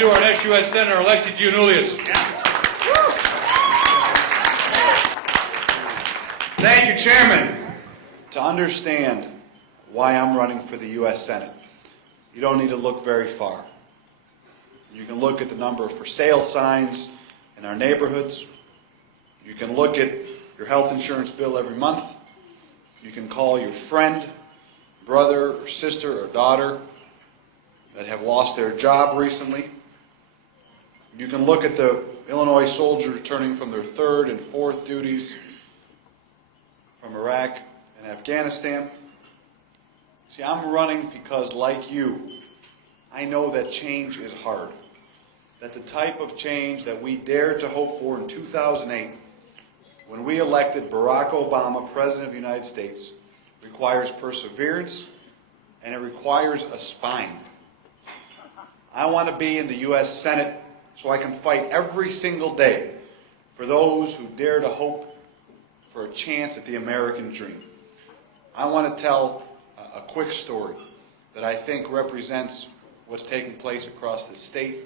to our next U.S. Senator, Alexi Giannoulias. Thank you, Chairman. To understand why I'm running for the U.S. Senate, you don't need to look very far. You can look at the number of for sale signs in our neighborhoods. You can look at your health insurance bill every month. You can call your friend, brother, or sister, or daughter that have lost their job recently. You can look at the Illinois soldiers returning from their third and fourth duties from Iraq and Afghanistan. See, I'm running because, like you, I know that change is hard. That the type of change that we dared to hope for in 2008, when we elected Barack Obama President of the United States, requires perseverance and it requires a spine. I want to be in the U.S. Senate so I can fight every single day for those who dare to hope for a chance at the American dream. I want to tell a quick story that I think represents what's taking place across this state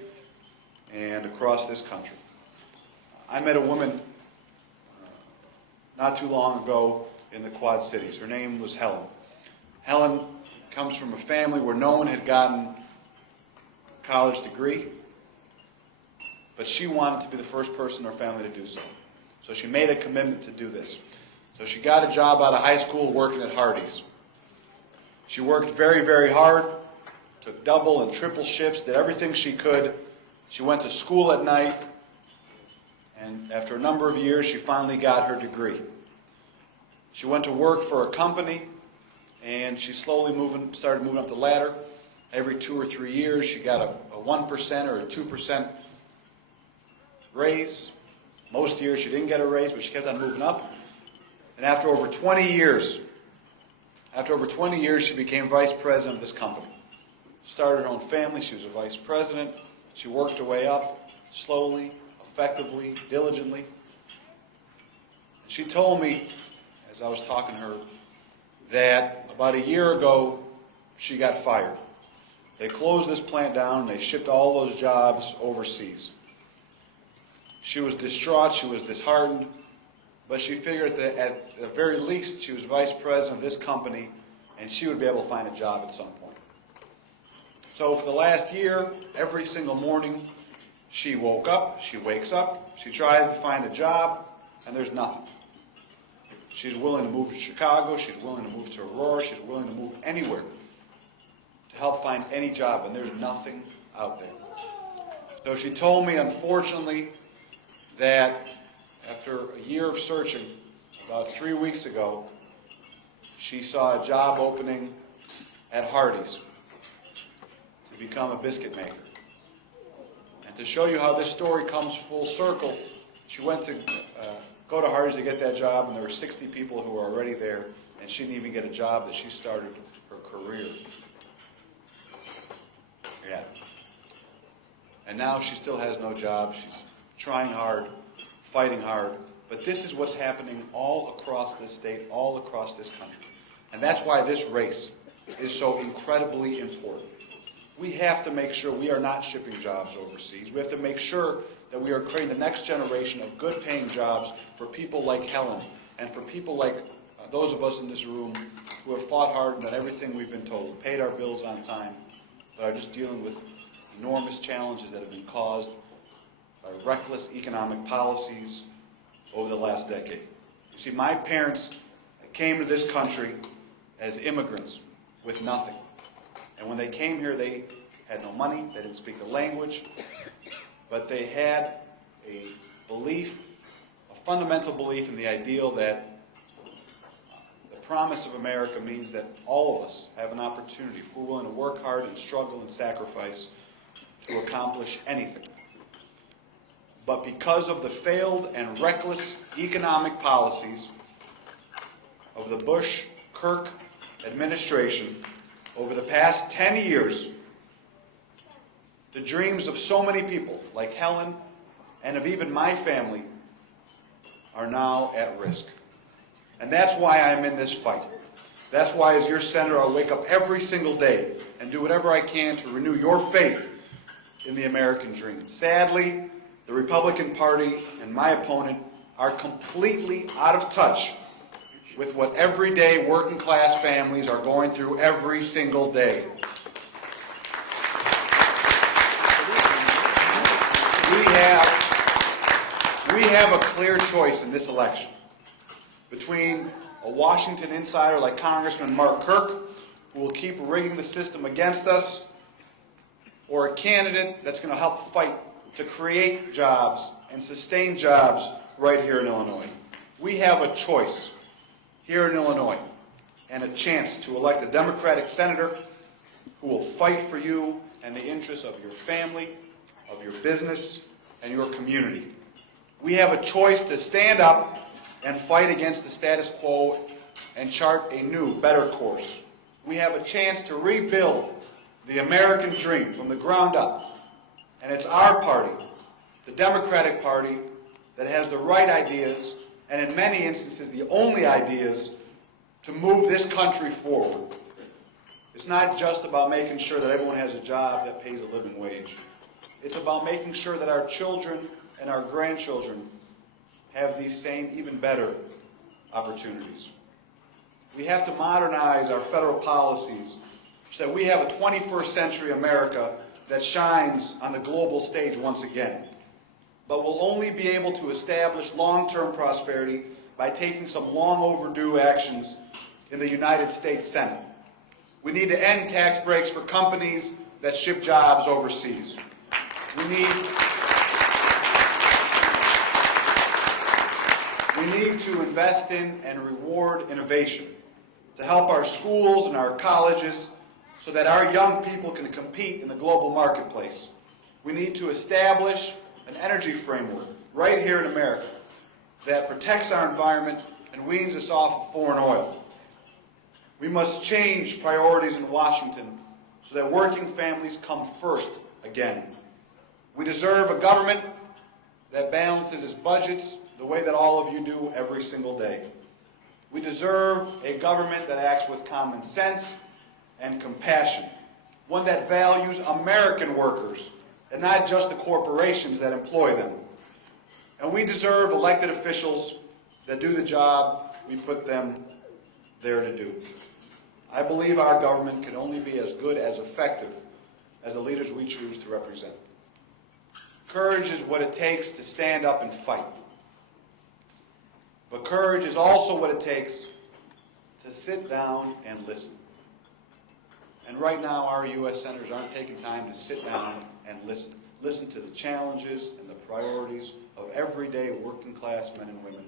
and across this country. I met a woman not too long ago in the Quad Cities. Her name was Helen. Helen comes from a family where no one had gotten a college degree, but she wanted to be the first person in her family to do so. So she made a commitment to do this. So she got a job out of high school working at Hardee's. She worked very, very hard, took double and triple shifts, did everything she could. She went to school at night, and after a number of years, she finally got her degree. She went to work for a company, and she slowly started moving up the ladder. Every 2 or 3 years, she got a 1% or a 2% raise. Most years, she didn't get a raise, but she kept on moving up. And after over 20 years, she became vice president of this company. Started her own family. She was a vice president. She worked her way up slowly, effectively, diligently. She told me, as I was talking to her, that about a year ago, she got fired. They closed this plant down, and they shipped all those jobs overseas. She was distraught, she was disheartened, but she figured that at the very least, she was vice president of this company, and she would be able to find a job at some point. So for the last year, every single morning, she wakes up, she tries to find a job, and there's nothing. She's willing to move to Chicago, she's willing to move to Aurora, she's willing to move anywhere to help find any job, and there's nothing out there. So she told me, unfortunately, that after a year of searching, about 3 weeks ago, she saw a job opening at Hardee's to become a biscuit maker. And to show you how this story comes full circle, she went to go to Hardee's to get that job, and there were 60 people who were already there, and she didn't even get a job that she started her career. Yeah. And now she still has no job. She's trying hard, fighting hard. But this is what's happening all across this state, all across this country. And that's why this race is so incredibly important. We have to make sure we are not shipping jobs overseas. We have to make sure that we are creating the next generation of good-paying jobs for people like Helen and for people like those of us in this room who have fought hard and done everything we've been told, paid our bills on time, but are just dealing with enormous challenges that have been caused by reckless economic policies over the last decade. You see, my parents came to this country as immigrants with nothing. And when they came here, they had no money, they didn't speak the language, but they had a belief, a fundamental belief in the ideal that the promise of America means that all of us have an opportunity if we're willing to work hard and struggle and sacrifice to accomplish anything. But because of the failed and reckless economic policies of the Bush-Kirk administration over the past 10 years, the dreams of so many people, like Helen, and of even my family, are now at risk. And that's why I'm in this fight. That's why, as your senator, I'll wake up every single day and do whatever I can to renew your faith in the American dream. Sadly, the Republican Party and my opponent are completely out of touch with what everyday working class families are going through every single day. We have a clear choice in this election between a Washington insider like Congressman Mark Kirk, who will keep rigging the system against us, or a candidate that's going to help fight to create jobs and sustain jobs right here in Illinois. We have a choice here in Illinois and a chance to elect a Democratic senator who will fight for you and the interests of your family, of your business, and your community. We have a choice to stand up and fight against the status quo and chart a new, better course. We have a chance to rebuild the American dream from the ground up. And it's our party, the Democratic Party, that has the right ideas, and in many instances the only ideas, to move this country forward. It's not just about making sure that everyone has a job that pays a living wage. It's about making sure that our children and our grandchildren have these same, even better opportunities. We have to modernize our federal policies so that we have a 21st century America that shines on the global stage once again. But we'll only be able to establish long-term prosperity by taking some long overdue actions in the United States Senate. We need to end tax breaks for companies that ship jobs overseas. We need to invest in and reward innovation to help our schools and our colleges so that our young people can compete in the global marketplace. We need to establish an energy framework right here in America that protects our environment and weans us off of foreign oil. We must change priorities in Washington so that working families come first again. We deserve a government that balances its budgets the way that all of you do every single day. We deserve a government that acts with common sense and compassion, one that values American workers and not just the corporations that employ them. And we deserve elected officials that do the job we put them there to do. I believe our government can only be as good as effective as the leaders we choose to represent. Courage is what it takes to stand up and fight. But courage is also what it takes to sit down and listen. And right now, our U.S. senators aren't taking time to sit down and listen. Listen to the challenges and the priorities of everyday working class men and women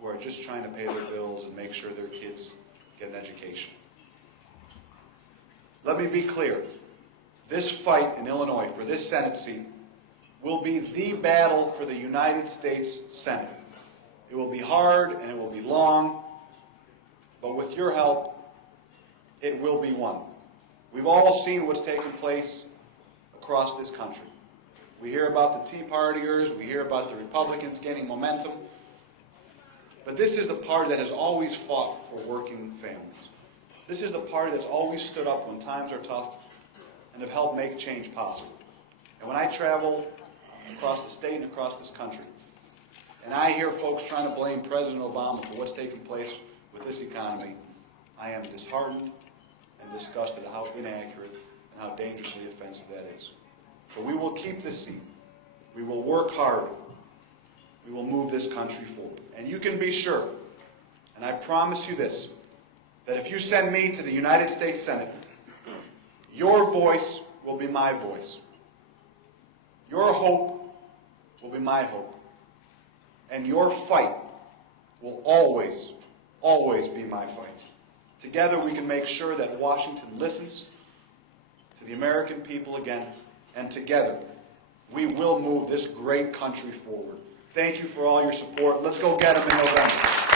who are just trying to pay their bills and make sure their kids get an education. Let me be clear. This fight in Illinois for this Senate seat will be the battle for the United States Senate. It will be hard and it will be long, but with your help, it will be won. We've all seen what's taken place across this country. We hear about the Tea Partiers, we hear about the Republicans gaining momentum, but this is the party that has always fought for working families. This is the party that's always stood up when times are tough and have helped make change possible. And when I travel across the state and across this country, and I hear folks trying to blame President Obama for what's taking place with this economy, I am disheartened and disgusted at how inaccurate and how dangerously offensive that is. But we will keep this seat. We will work hard. We will move this country forward. And you can be sure, and I promise you this, that if you send me to the United States Senate, your voice will be my voice. Your hope will be my hope. And your fight will always, always be my fight. Together we can make sure that Washington listens to the American people again, and together we will move this great country forward. Thank you for all your support. Let's go get them in November.